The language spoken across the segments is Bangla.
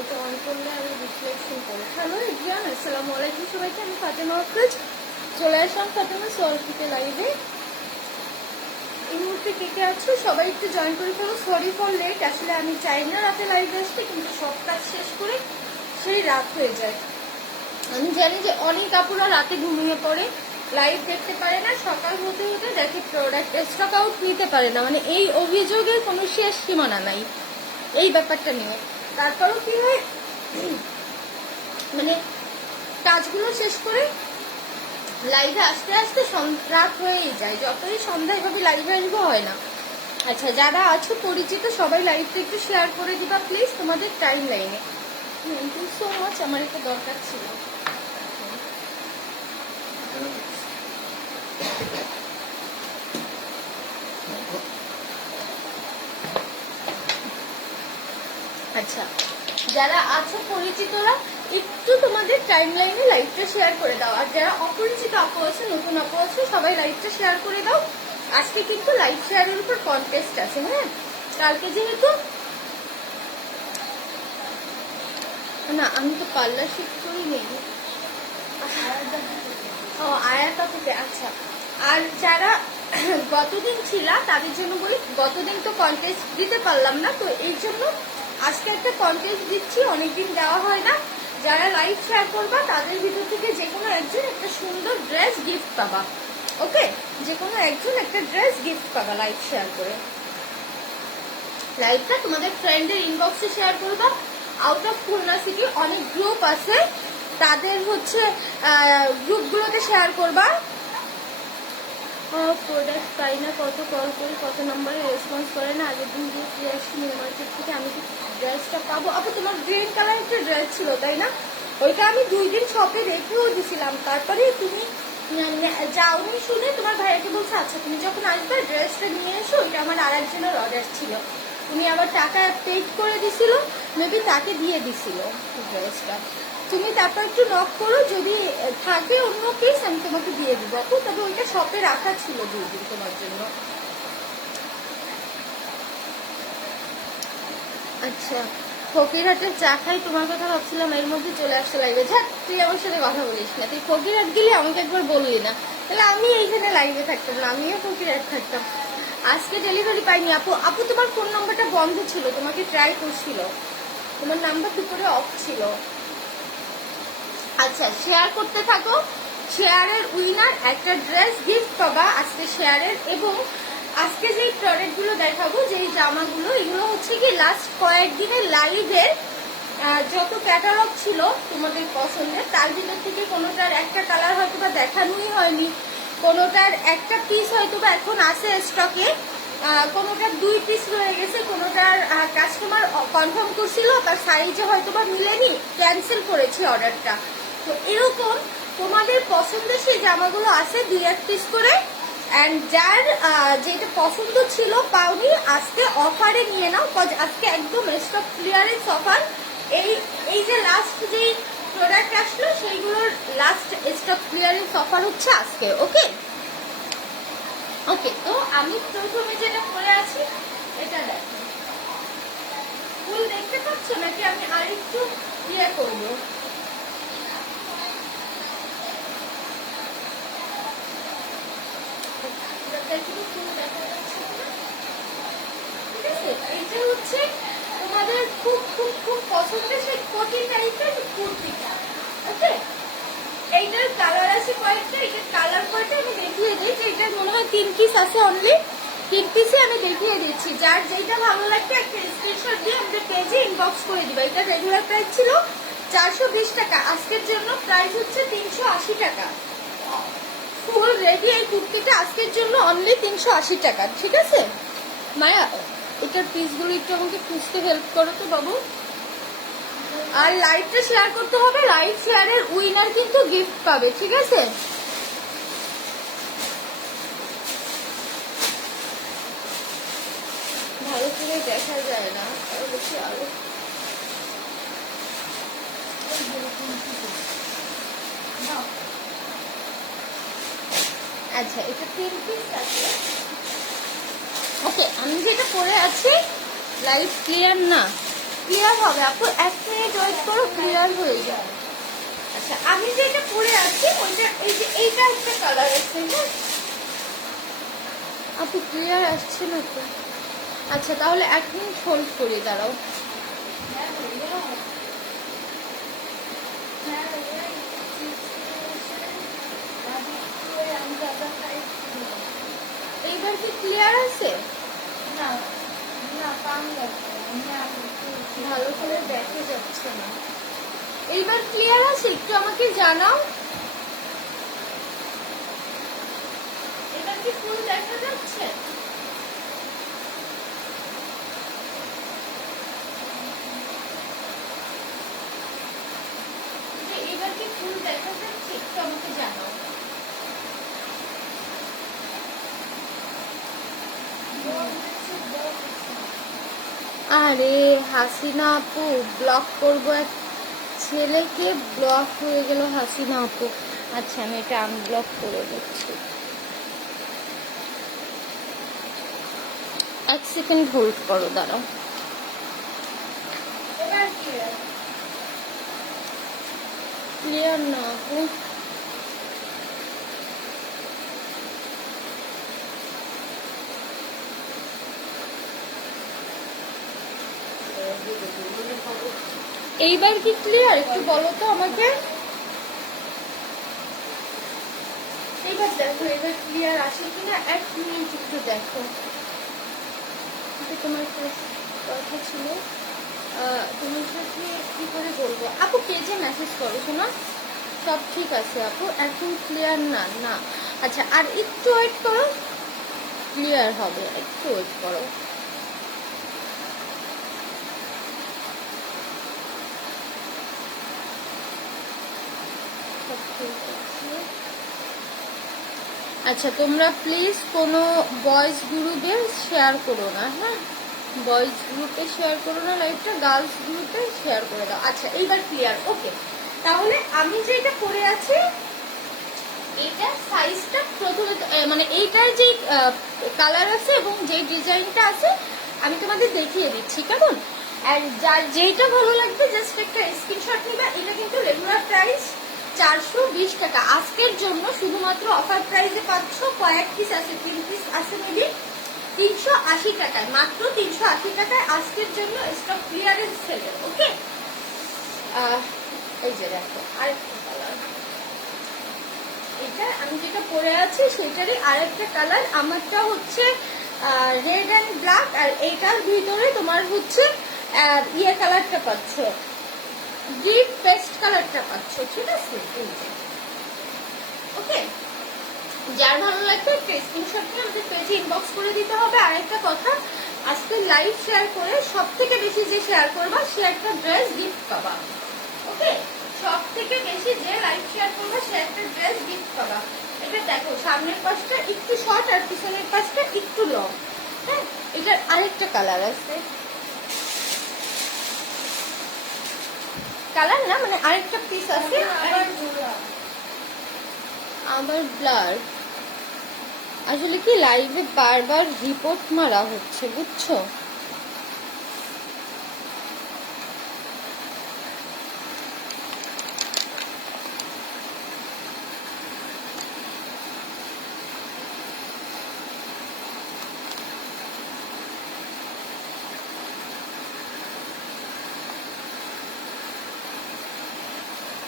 এটা অন করলে আমি রিফ্লেকশন করি। হ্যালো এভরিওয়ান, আসসালামু আলাইকুম সবাইকে। আমি ফাতেমা আফরোজ চলে আসলাম ফাতেমা সোয়ালফিতে লাইভে। এই মুহূর্তে কে কে আছো সবাই একটু জয়েন করে ফেলো। সরি ফর লেট, আসলে আমি চাই না রাতে লাইভে আসতে, কিন্তু সব কাজ শেষ করে সেই রাত হয়ে যায়। আমি জানি যে অনেক আপুরা রাতে ঘুমিয়ে পড়ে, লাইভ দেখতে পারে না, সকাল হতে হতে দেখে প্রোডাক্ট স্টক আউট নিতে পারে না। মানে এই অভিযোগের কোনো শেষ সীমানা নাই এই ব্যাপারটা নিয়ে। তারপরও কি হয়, মানে কাজগুলো শেষ করে লাইভে আসতে আসতে রাত হয়েই যায়। যতই সন্ধ্যায় ভাবে লাইভে আসবো হয় না। আচ্ছা, যারা আছো পরিচিত সবাই লাইভটা একটু শেয়ার করে দিবা প্লিজ তোমাদের টাইম লাইনে। থ্যাংক ইউ সো মাচ, আমার একটা দরকার ছিল। আচ্ছা, যারা আছো পরিচিতরা একটু তোমাদের টাইম লাইনে লাইভটা শেয়ার করে দাও। আর যারা অপরিচিত আপু আছে, নতুন আপু আছে, সবাই লাইভটা শেয়ার করে দাও। আজকে কিন্তু লাইভ শেয়ারের উপর কন্টেস্ট আছে। হ্যাঁ, কালকে যেহেতু না, আমি তো পার্লার শিফট করি নেই। ও আয়াতা থেকে। আচ্ছা, আর যারা গতদিন ছিল তাদের জন্য বলি, গতদিন তো কন্টেস্ট দিতে পারলাম না, তো এই জন্য আজকে একটা কন্টেস্ট দিচ্ছি, অনেকদিন দেওয়া হয় না। যারা লাইভ শেয়ার করবা তাদের ভিতর থেকে যে কোনো একজন একটা সুন্দর ড্রেস গিফট পাবা। ওকে, যে কোনো একজন একটা ড্রেস গিফট পাবা লাইভ শেয়ার করে। লাইভটা তোমাদের ফ্রেন্ডের ইনবক্সে শেয়ার করবা। আউট অফ খুলনা সিটি অনেক গ্রুপ আছে, তাদের হচ্ছে গ্রুপগুলোতে শেয়ার করবা। প্রোডাক্ট পাই না, কত কল করি, কত নম্বরে রেসপন্স করে না। আগের দিন যে ফ্রেশ নিউ মার্কেট থেকে আমি কি ড্রেসটা পাবো? আপু তোমার গ্রিন কালার একটা ড্রেস ছিল তাই না? ওইটা আমি 2 দিন শপে রেখেও দিছিলাম, তারপরে তুমি যাওনি শুনে তোমার ভাইয়াকে বলছে আচ্ছা তুমি যখন আসবে ড্রেসটা নিয়ে এসো। ওইটা আমার আর একজনের অর্ডার ছিল, উনি আবার টাকা পেড করে দিছিল, মেবি তাকে দিয়ে দিছিল ড্রেসটা। তুমি তারপর একটু নক করো, যদি থাকে অন্য পিস আমি তোমাকে দিয়ে দিব আপু। তবে ওইটা শপে রাখা ছিল 2 দিন তোমার জন্য। আচ্ছা, ফকিরহাটের চা খাই তোমার কথা ভাবছিলাম, এর মধ্যে চলে আসতে লাগবে। ঝাট, তুই আমার সাথে কথা বলিস না, তুই ফকিরহাট গেলে আমাকে একবার বললি না, তাহলে আমি এইখানে লাইভে থাকতাম না, আমিও ফকিরহাট থাকতাম। আজকে ডেলিভারি পাইনি আপু। আপু তোমার ফোন নাম্বারটা বন্ধ ছিল, তোমাকে ট্রাই করছিল, তোমার নাম্বার দুপুরে অফ ছিল। আচ্ছা, শেয়ার করতে থাকো। শেয়ারের উইনার একটা ড্রেস গিফট পাবা আজকে শেয়ারের। এবং আজকে যেই প্রোডাক্টগুলো দেখাবো, যেই জামাগুলো, এগুলো হচ্ছে কি লাস্ট কয়েকদিনের লাইভের যত ক্যাটালগ ছিল তোমাদের পছন্দের, তার ভিতর থেকে কোনোটার একটা কালার হয়তো বা দেখানোই হয়নি, কোনোটার একটা পিস হয়তো বা এখন আছে স্টকে, কোনোটার 2 পিস রয়ে গেছে, কোনোটার কাস্টমার কনফার্ম করছিল তার সাইজে হয়তো বা মিলেনি, ক্যান্সেল করেছি অর্ডারটা। তো এরকম তোমাদের পছন্দের সেই জামাগুলো আছে 2-1 পিস করে। অ্যান্ড যার যেটা পছন্দ ছিল পাওনি, আজকে অফারে নিয়ে নাও, আজকে একদম স্টক ক্লিয়ারেন্স অফার। এই যে লাস্ট যেই প্রোডাক্ট আসলো সেইগুলোর লাস্ট স্টক ক্লিয়ারেন্স অফার হচ্ছে আজকে। ওকে ওকে, তো আমি প্রথমে যেটা পরে আছি এটা দেখো, ফুল দেখতে পাচ্ছ নাকি আমি আর একটু ইয়ে করবো? এইটা হচ্ছে তোমাদের খুব খুব খুব পছন্দের সেই কোটি টাইপের কুর্তিটা। ওকে, এইটার কালার আছে কয়েকটা, এটার কালার কয়েকটা আমি দেখিয়ে দিই। যে এটার মনে হয় 3 পিস আছে, অনলি 3 পিসে আমি দেখিয়ে দিচ্ছি। যার যেটা ভালো লাগবে একটা স্ক্রিনশট দিয়ে আমাদের পেজে ইনবক্স করে দিবা। এটা রেগুলার প্রাইস ছিল 420 টাকা, আজকের জন্য প্রাইস হচ্ছে 380 টাকা। ফুল রেডি এই কুর্তিটা আজকের জন্য অনলি 380 টাকা। ঠিক আছে মায়া, এটার পিসগুলো একটু আমাকে খুঁজতে হেল্প করো তো বাবু। আর লাইভটা শেয়ার করতে হবে, লাইভ শেয়ারের উইনার কিন্তু গিফট পাবে। ঠিক আছে, ভালো করে দেখা যায় না, বেশি আলো। আচ্ছা, এটা 3 পিস আছে। ওকে, আমি যেটা পরে আছি লাইভ ক্লিয়ার না, ক্লিয়ার হবে আপু, 1 মিনিট ওয়েট করো, ক্লিয়ার হয়ে যায়। আচ্ছা আমি যেটা পরে আছি ওইটা, এই যে এইটা একটা কালার আছে, হ্যাঁ আপু ক্লিয়ার আসছে না তো। আচ্ছা তাহলে 1 মিনিট হোল্ড করি, দাঁড়াও। এইবার কি ক্লিয়ার আছে? ভালো করে দেখা যাচ্ছে না। এইবার ক্লিয়ার আছে? একটু আমাকে জানাও। এবার কি ফুল দেখা যাচ্ছে? এবার কি ফুল দেখা যাচ্ছে? একটু আমাকে জানাও। আরে হাসিনা আপু, ব্লক করবো এক ছেলেকে, ব্লক হয়ে গেল হাসিনা আপু। আচ্ছা আমি এটা আনব্লক করে দিচ্ছি, 1 সেকেন্ড হোল্ড করো, দাঁড়াও। ক্লিয়ার না আপু, এইবার কি ক্লিয়ার? একটু বলো তো আমাকে। এইবার দেখো, এবার ক্লিয়ার আসে কিনা, 1 মিনিট একটু দেখো। তোমার কথা ছিল, তোমার সাথে কি করে বলবো আপু, পেজে মেসেজ করো শোনা। সব ঠিক আছে আপু, এখন ক্লিয়ার না না। আচ্ছা আর একটু ওয়েট করো, ক্লিয়ার হবে, একটু ওয়েট করো। আচ্ছা তোমরা প্লিজ কোনো বয়েজ গ্রুপে শেয়ার করো না, হ্যাঁ বয়েজ গ্রুপে শেয়ার করো না লাইভটা, গার্লস গ্রুপে শেয়ার করে দাও। আচ্ছা এইবার ক্লিয়ার, ওকে। তাহলে আমি যেটা পরে আছি এটা সাইজটা প্রথমে মানে এইটার যে কালার আছে এবং যে ডিজাইনটা আছে আমি তোমাদের দেখিয়ে দিচ্ছি কেমন। আর যার যেটা ভালো লাগবে জাস্ট একটা স্ক্রিনশট নিবা। এটা কিন্তু রেগুলার প্রাইস 420 টাকা, আজকের জন্য শুধুমাত্র অফার প্রাইসে পাচ্ছ। কয়েক পিস আছে, 3 পিস আছে মেবি, 380 টাকায়, মাত্র 380 টাকায় আজকের জন্য স্টক ক্লিয়ারেন্স সেল। ওকে এই যে দেখো আরেকটা কালার, এটা আমি যেটা পরে আছি সেটারই আরেকটা কালার। আমারটা হচ্ছে রেড অ্যান্ড ব্ল্যাক, আর এইটার ভিতরে তোমার হচ্ছে ইয়ে কালারটা পাচ্ছ, ডিপ পেস্ট কালারটা পাচ্ছ, ঠিক আছে। ওকে যার ভালো লাগবে একটা স্ক্রিনশট নিয়ে আমাদের পেজে ইনবক্স করে দিতে হবে। আর একটা কথা, আজকে লাইভ শেয়ার করে সব থেকে বেশি যে শেয়ার করবা সে একটা ড্রেস গিফট পাবা। ওকে সব থেকে বেশি যে লাইভ শেয়ার করবা সে একটা ড্রেস গিফট পাবা। এটা দেখো সামনের পাশটা একটু শর্ট আর পিছনের পাশটা একটু লং, হ্যাঁ। এটার আরেকটা কালার আছে, কালার না মানে আরেকটা পিস আছে আবার ব্লার। আসলে কি লাইভে বারবার রিপোর্ট মারা হচ্ছে বুঝছো।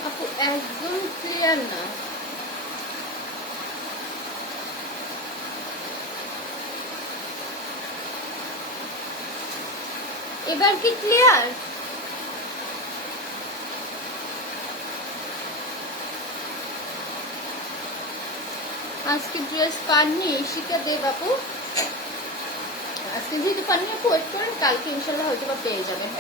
আপু একদম ক্লিয়ার না, এবার কি ক্লিয়ার? আজকে ড্রেস পাননি ঈশিকা দেব আপু, আজকে যেহেতু পাননি আপু ওয়েট করেন, কালকে ইনশাল্লাহ হয়তো বা পেয়ে যাবেন।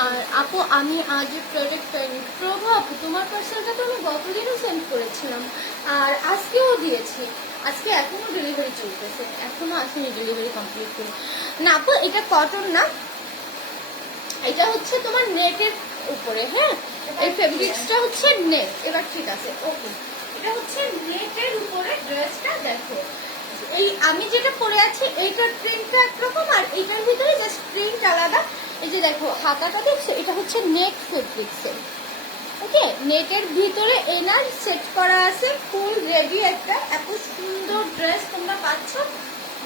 আর আপু আমি আজ প্রোডাক্ট পাইনি। প্রভা আপু তোমার পার্সেলটা তো আমি গতদিনও সেন্ড করেছিলাম আর আজকেও দিয়েছি, আজকে এখনো ডেলিভারি চলতেছে, এখনো আসেনি ডেলিভারি কমপ্লিট করে। না আপু এটা কটন না, এটা হচ্ছে তোমার নেটের উপরে, হ্যাঁ এই ফেব্রিক্সটা হচ্ছে নেট। এবার ঠিক আছে, ওকে এটা হচ্ছে নেটের উপরে ড্রেসটা। দেখো এই আমি যেটা পরে আছি এইটার প্রিন্টটা একরকম আর এইটার ভিতরে জাস্ট প্রিন্ট আলাদা। এই যে দেখো হাতাটা দেখছো, এটা হচ্ছে নেট ফেব্রিক্সের। ওকে, নেটের ভিতরে এনার সেট করা আছে, ফুল রেডি একটা এত সুন্দর ড্রেস তোমরা পাচ্ছ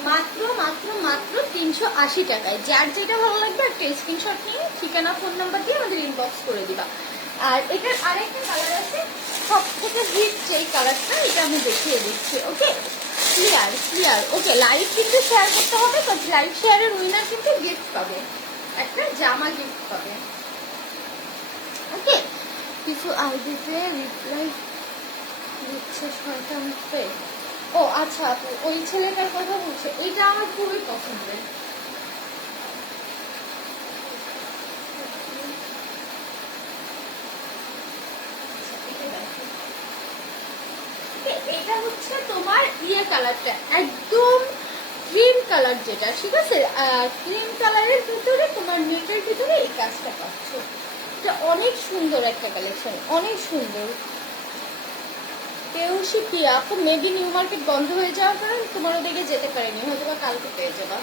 মাত্র মাত্র মাত্র 380 টাকায়। যার যেটা ভালো লাগবে একটা স্ক্রিনশট নিয়ে ঠিকানা ফোন নাম্বার দিয়ে আমাদের ইনবক্স করে দিবা। আর এটার আরেকটা কালার আছে, সব থেকে হিট যেই কালারটা, এটা আমি দেখিয়ে দিচ্ছি। ওকে, ক্লিয়ার ক্লিয়ার। ওকে, লাইভ কিন্তু শেয়ার করতে হবে, বাট লাইভ শেয়ারের উইনার কিন্তু গিফট পাবে, একটা জামা গিফট পাবে। ওকে, কিছু আইডিতে রিপ্লাই দিচ্ছে শয়তান ফেক। ও আচ্ছা আপু, ওই ছেলেটার কথা বলছে, এটা আমার খুবই পছন্দের। এটা হচ্ছে তোমার ইয়ে কালারটা, একদম ক্রিম কালার যেটা, ঠিক আছে? ক্রিম কালারের ভিতরে তোমার নেটের ভিতরে এই কাজটা পাচ্ছ। এটা অনেক সুন্দর একটা কালেকশন, অনেক সুন্দর। পেউসি পিয়া আপু, মেবি নিউ মার্কেট বন্ধ হয়ে যাওয়ার কারণে তোমার ওদিকে যেতে পারেনি, হয়তো বা কালকে পেয়ে যাবা।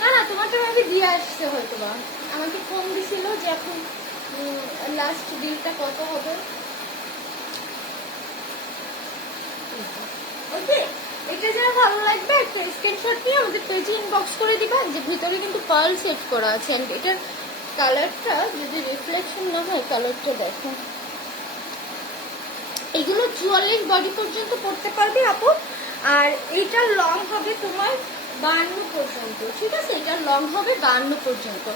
না না, তোমারটা মেবি দিয়ে আসছে হয়তো বা, আমাকে ফোন দিছিল যে এখন লাস্ট বিলটা কত হবে। ওকে, এটা যারা ভালো লাগবে একটা স্ক্রিনশট নিয়ে আমাদের পেজে ইনবক্স করে দিবা। যে ভিতরে কিন্তু পার্ল সেট করা আছে, এন্ড এটার কালারটা যদি রিফ্লেকশন না হয়, কালারটা দেখো। এগুলো 44 বডি পর্যন্ত পড়তে পারবে আপু। আর এটা লং হবে তোমার 52 পর্যন্ত, ঠিক আছে? এটা লং হবে 52 পর্যন্ত,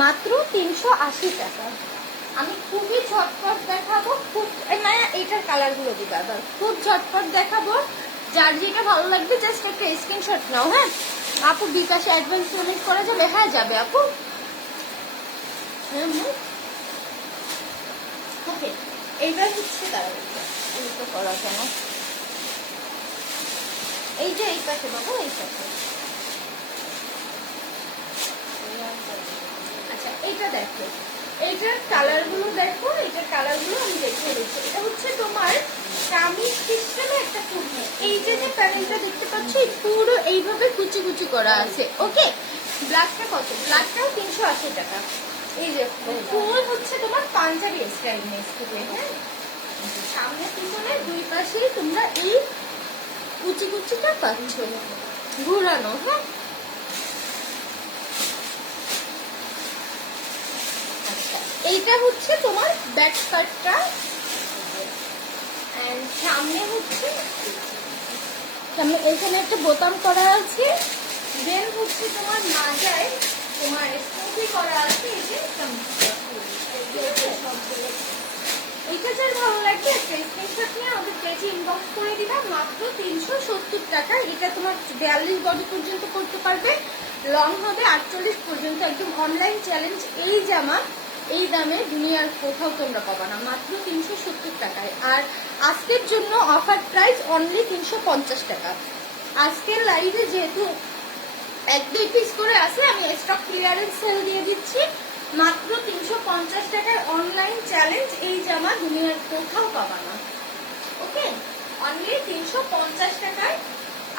মাত্র 380 টাকা। আমি খুবই ঝটপট দেখাবো, খুব না এইটার কালারগুলো দিবা, খুব ঝটপট দেখাবো। যার যেটা ভালো লাগবে জাস্ট একটা স্ক্রিনশট নাও। হ্যাঁ আপু, বিকাশে অ্যাডভান্স পেমেন্ট করা যাবে? হ্যাঁ যাবে আপু। ওকে, এইবার হচ্ছে দাঁড়াবে করা কেন, এই যে এই পাশে বাবু, এই পাশে। আচ্ছা, এটা দেখো, এইটার কালার গুলো দেখো, এটার কালার গুলো আমি দেখিয়ে দিচ্ছি। এটা হচ্ছে তোমার কামিজ সিস্টেমে একটা কুর্তি। এই যে যে প্যানেলটা দেখতে পাচ্ছ, পুরো এইভাবে কুচি কুচি করা আছে। ওকে, ব্ল্যাকটা কত? ব্ল্যাকটাও 380 টাকা। এই যে ফুল হচ্ছে তোমার পাঞ্জাবি স্টাইল নেস থেকে। হ্যাঁ, সামনে পিছনে দুই পাশেই তোমরা এই কুচি কুচিটা পাচ্ছ ঘুরানো। হ্যাঁ, আচ্ছা, এইটা হচ্ছে তোমার ব্যাক পার্টটা, সামনে হচ্ছে সামনে এখানে একটা বোতাম করা আছে, দেন হচ্ছে তোমার মাজায় তোমার স্মুথি করা আছে। এই যে এইটা যার ভালো লাগবে একটা স্ক্রিনশট নিয়ে আমাদের পেজে ইনবক্স করে দিবা, মাত্র 370 টাকা। এটা তোমার 42 বডি পর্যন্ত করতে পারবে, লং হবে 48 পর্যন্ত। একদম অনলাইন চ্যালেঞ্জ, এই জামা এই দামে দুনিয়ার কোথাও তোমরা পাবা না, মাত্র 370 টাকায়। আর আজকের জন্য অফার প্রাইস অনলি 350 টাকা। আজকের লাইভে যেহেতু 1-2 পিস করে আছে, আমি স্টক ক্লিয়ারেন্স সেল দিয়ে দিচ্ছি মাত্র 350 টাকায়। অনলাইন চ্যালেঞ্জ, এই জামা দুনিয়ার কোথাও পাবা না। ওকে, অনলি 350 টাকায়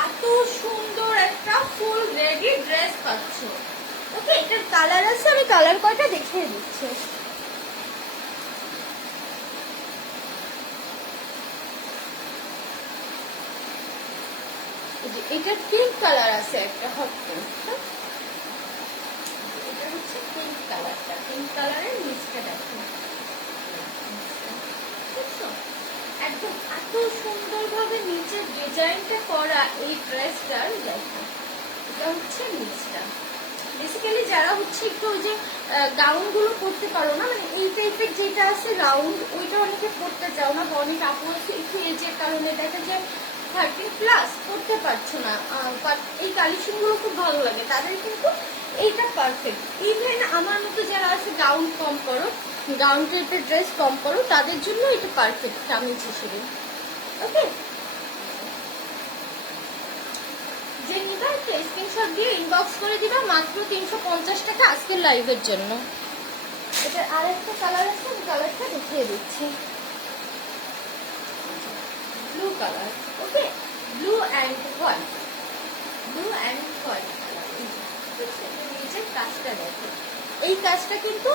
এত সুন্দর একটা ফুল রেডি ড্রেস পাচ্ছ। ওকে, এটার কালার আছে, আমি কালার কয়টা দেখিয়ে দিচ্ছি। এটার পিঙ্ক কালার আছে একটা, হট পিঙ্ক। এটা হচ্ছে পিঙ্ক কালারটা, পিঙ্ক কালারের নিচটা দেখো, একদম এত সুন্দরভাবে নিচের ডিজাইনটা করা এই ড্রেসটার দেখো। এটা হচ্ছে নিচটা। বেসিক্যালি যারা হচ্ছে একটু ওই যে গাউন গুলো পরতে পারো না, মানে এই টাইপের যেটা আছে রাউন্ড, ওইটা অনেকে পরতে চাও না, অনেক আপু আছে একটু এজের কারণে দেখা যায় 30+ পরতে পারছো না, বাট এই কালেকশন গুলো খুব ভালো লাগে তাদের, কিন্তু এইটা পারফেক্ট। ইভেন আমার মতো যারা আছে গাউন কম করো, গাউন টাইপের ড্রেস কম করো, তাদের জন্য এটা পারফেক্ট কামিজ হিসেবে। ওকে, যে নিবা একটা স্ক্রিনশট দিয়ে ইনবক্স করে দিবা, মাত্র 350 টাকা আজকের লাইভের জন্য। এটার আরেকটা কালার আছে, আমি কালারটা দেখিয়ে দিচ্ছি, blue colour. Okay, blue and white, blue and white colour. নিচের কাজটা দেখো, এই কাজটা কিন্তু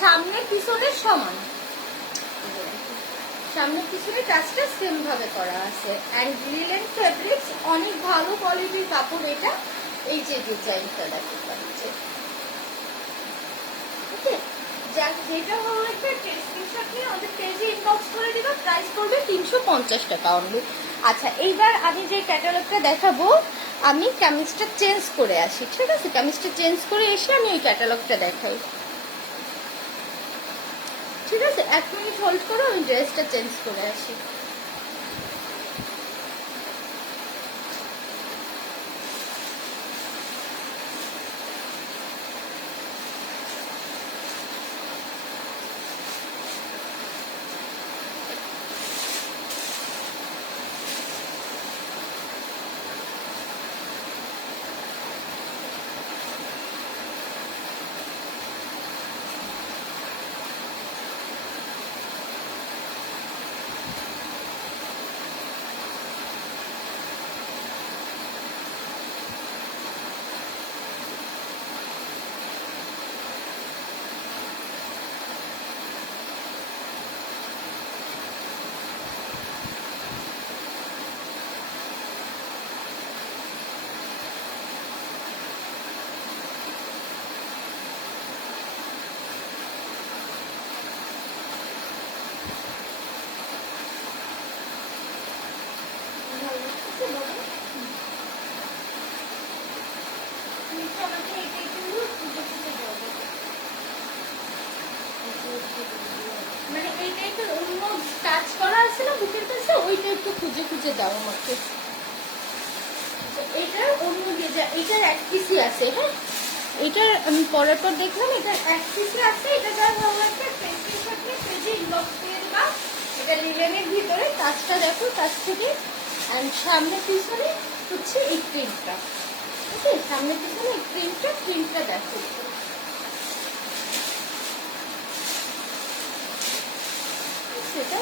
সামনে পিছনে সমান, সামনে পিছনে কাজটা সেম ভাবে করা আছে। অ্যান্ড লিলেন ফেব্রিক্স, অনেক ভালো কোয়ালিটির কাপড় এটা। এই যে ডিজাইনটা দেখতে পাচ্ছি, ওকে। যাক, যেটা ভালো লাগবে স্ক্রিনশট নিয়ে আমাদের পেজে ইনবক্স করে দিবা। প্রাইস পড়বে 350 টাকা অনলি। আচ্ছা, এইবার আমি যে ক্যাটালগটা দেখাবো, আমি কামিজটা চেঞ্জ করে আসি, ঠিক আছে? কামিজটা চেঞ্জ করে এসে আমি ওই ক্যাটালগটা দেখাই, ঠিক আছে? 1 মিনিট হোল্ড করো, আমি ড্রেসটা চেঞ্জ করে আসি। মানে এই টাইপের অন্য কাজ করা আছে না বুকের কাছে, ওইটা একটু খুঁজে খুঁজে দাও আমাকে। এটার অন্য এটার এক পিসই আছে, হ্যাঁ, এটার আমি পরের পর দেখলাম এটার এক পিসই আছে। এটা যা ভালো লাগবে স্ক্রিনশট নিয়ে পেজে ইনবক্স দিয়ে দিবা। এটা লিলেনের ভিতরে কাজটা দেখো কাছ থেকে। অ্যান্ড সামনে পিছনে হচ্ছে এই প্রিন্টটা, ওকে। সামনে পিছনে এই প্রিন্টটা দেখো, সেটা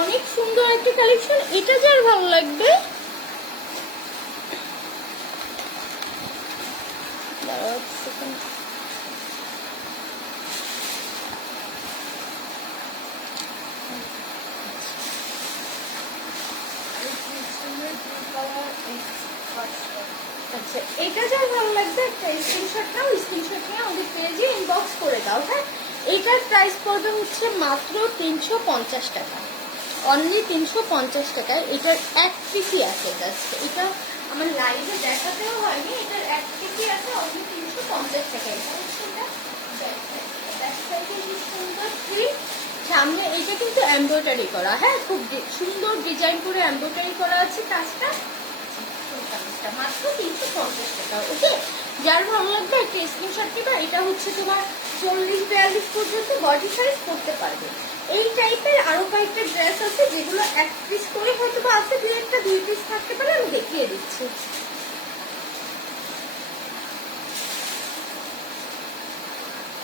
অনেক সুন্দর একটা কালেকশন। এটা যার ভালো লাগবে, আচ্ছা, এটা যার ভালো লাগবে একটা স্ক্রিনশট নাও, স্ক্রিনশট নিয়ে আমাদের পেজে ইনবক্স করে দাও, হ্যাঁ। এইটার প্রাইস পড়বে হচ্ছে মাত্র 350 টাকা, অনলি 350 টাকায়। এটার এক পিসই আছে, জাস্ট এটা আমার লাইভে দেখাতেও হয়নি। এটার এক পিসই আছে, অনলি 350 টাকা। এটা হচ্ছে সুন্দর প্রিন্ট, সামনে এইটা কিন্তু এমব্রয়ডারি করা, হ্যাঁ, খুব সুন্দর ডিজাইন করে এমব্রয়ডারি করা আছে কাজটা। মাত্র 350 টাকা, ওকে। যার ভালো লাগবে একটা স্ক্রিনশট নিবা। এটা হচ্ছে তোমার 40-42 পর্যন্ত বডি সাইজ করতে পারবে। এই টাইপের আরো কয়েকটা ড্রেস আছে যেগুলো এক পিস করে হয়তো বা আছে, দুই পিস থাকতে পারে, আমি দেখিয়ে দিচ্ছি।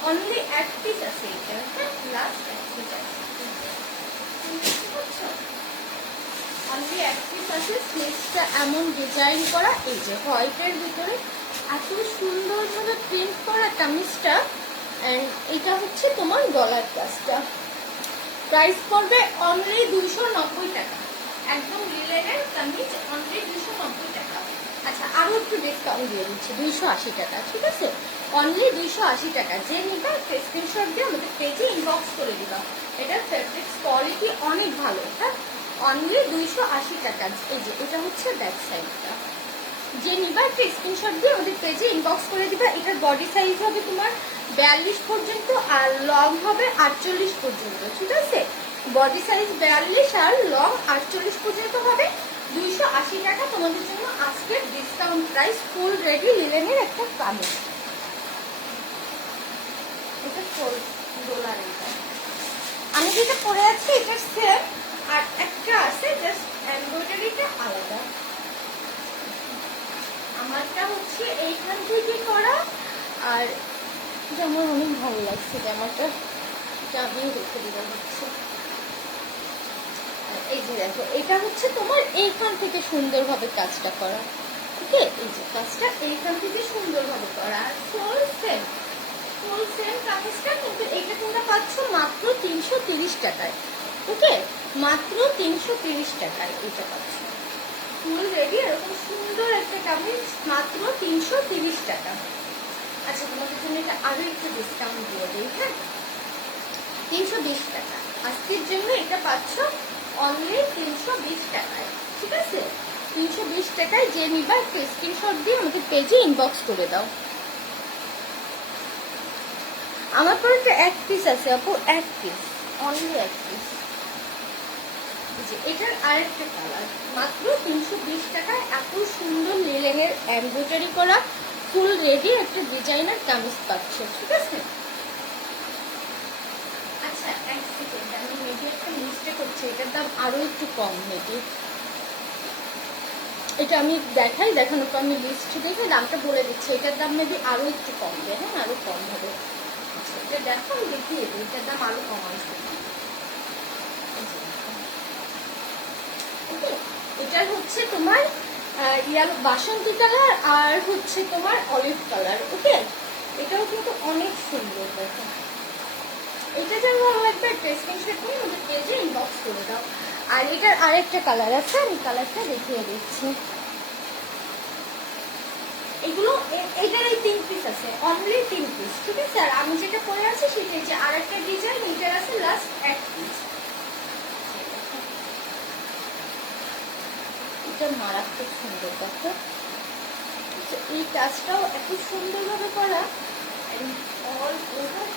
অনলি এক পিস আছে এটা, হ্যাঁ, লাস্ট এক পিস আছে, অনলি এক পিস আছে। স্লিভসটা এমন ডিজাইন করা, এই যে হোয়াইটের ভিতরে এত সুন্দরভাবে প্রিন্ট করা কামিজটা। অ্যান্ড এটা হচ্ছে তোমার গলার কাজটা। প্রাইস পড়বে অনলি 290 টাকা, একদম লিলেনের কামিজ, অনলি 290 টাকা। আচ্ছা, আরো একটু ডিসকাউন্ট দিয়ে দিচ্ছি, 280 টাকা, ঠিক আছে? অনলি 280 টাকা। যে নিবা স্ক্রিনশট দিয়ে আমাদের পেজে ইনবক্স করে দিবা। এটার ফেব্রিক্স কোয়ালিটি অনেক ভালো, হ্যাঁ। অনলি 280 টাকা। এই যে এটা হচ্ছে ব্যাক সাইডটা। যে নিবা একটা স্ক্রিনশট দিয়ে আমাদের পেজে ইনবক্স করে দিবা। এটার বডি সাইজ হবে তোমার 42 পর্যন্ত, আর লং হবে 48 পর্যন্ত, ঠিক আছে? বডি সাইজ 42 আর লং 48 পর্যন্ত হবে। 280 টাকা তোমাদের জন্য আজকের ডিসকাউন্ট প্রাইস। ফুল রেডি লিলেনের একটা কামিজ, এটা $4। আমি যেটা পরে আছি এটা সেম, আর একটা আছে জাস্ট এমব্রয়ডারিটা আলাদা। আমারটা হচ্ছে এইখান থেকে করা, আর এটা আমার অনেক ভালো লাগছে জামাটা, এটা আমিও রেখে দিতে হচ্ছে। এই যে দেখো, এটা হচ্ছে তোমার এইখান থেকে সুন্দরভাবে কাজটা করা। ওকে, এই যে কাজটা এইখান থেকে সুন্দরভাবে করা। আর ফুল সেম কামিজটা, কিন্তু এটা তোমরা পাচ্ছ মাত্র 330 টাকায়। ওকে, মাত্র 330 টাকায় এটা পাচ্ছ ফুল রেডি এরকম সুন্দর একটা কামিজ, মাত্র 330 টাকা। আচ্ছা, তোমাদের জন্য এটা আরো একটু ডিসকাউন্ট দিয়ে দিই। হ্যাঁ, 320 টাকা আজকের জন্য এটা পাচ্ছ অনলি 320 টাকায়। ঠিক আছে, 320 টাকায় যে নিবা একটা স্ক্রিনশট দিয়ে আমাকে পেজে ইনবক্স করে দাও। আমার পরে একটা এক পিস আছে আপু, এক পিস, অনলি এক পিস। এটার আরেকটা কালার, মাত্র 320 টাকায় এত সুন্দর লিলেনের এমব্রয়ডারি করা ফুল রেডি একটা ডিজাইনার কামিজ পাচ্ছ। ঠিক আছে, আচ্ছা এক সেকেন্ড, আমি মেবি একটা মিস্টেক করছি, এটার দাম আরো একটু কম মেবি। এটা আমি দেখাই, দেখানোর পর আমি লিস্ট দেখে দামটা বলে দিচ্ছি। এটার দাম মেবি আরো একটু কম হবে। হ্যাঁ, আরো কম হবে। এটা দেখো, আমি দেখিয়ে দিই, এটার দাম আরো কম আসবে। এটার হচ্ছে তোমার ইয়ালো বাসন্তী কালার আর হচ্ছে তোমার অলিভ কালার। ওকে, এটাও কিন্তু অনেক সুন্দর। দেখো, এটা যা ভালো লাগবে স্ক্রিনশট নিয়ে আমাদের পেজে ইনবক্স করে দাও। আর এটার আরেকটা কালার আছে, আমি কালারটা দেখিয়ে দিচ্ছি। এগুলো এটার এই 3 পিস আছে, অনলি 3 পিস। ঠিক আছে, আর আমি যেটা পরে আছি সেটাই, যে আরেকটা ডিজাইন এটার আছে লাস্ট এক পিস। এটা মারাত্মক সুন্দর। দেখো, এই কাজটাও এত সুন্দরভাবে করা, অল ওভার।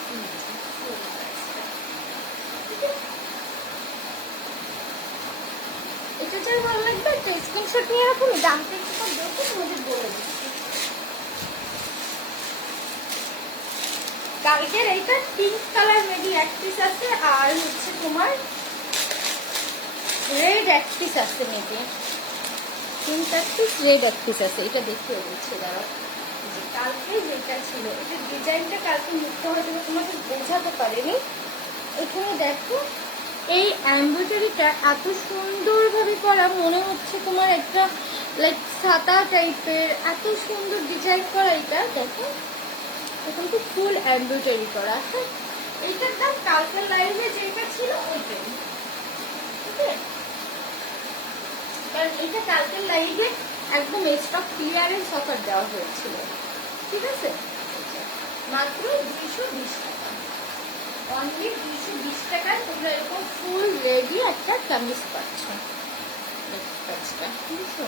এটা যার ভালো লাগবে একটা স্ক্রিনশট নিয়ে রাখুন, দামটা একটু দেখে তোমাদের বলে দিচ্ছি। কালকের এইটা পিঙ্ক কালার মেবি এক পিস আছে, আর হচ্ছে তোমার রেড এক পিস আছে মেবি। পিঙ্ক এক পিস, রেড এক পিস আছে। এটা দেখিয়ে দিচ্ছি, দাঁড়াও। কালকে যেটা ছিল এটা ডিজাইনটা কালকে মুক্ত হয়তো তোমাকে বোঝাতে পারেনি। এখানে দেখো, এই এমব্রয়ডারিটা এত সুন্দরভাবে করা, মনে হচ্ছে তোমার একটা লাইক সাদা টাইপের, এত সুন্দর ডিজাইন করা। এটা দেখো, এখন তো ফুল এমব্রয়ডারি করা। হ্যাঁ, এইটার দাম কালকের লাইভে যেটা ছিল ওইটাই। ওকে, কারণ এটা কালকের লাইভে একদম স্টক ক্লিয়ারেন্স অফার দেওয়া হয়েছিল। ঠিক আছে, মাত্র 220 টাকা, অনলি 220 টাকায় তোমরা এরকম ফুল রেডি একটা কামিজ পাচ্ছ। কাজটা বুঝছো,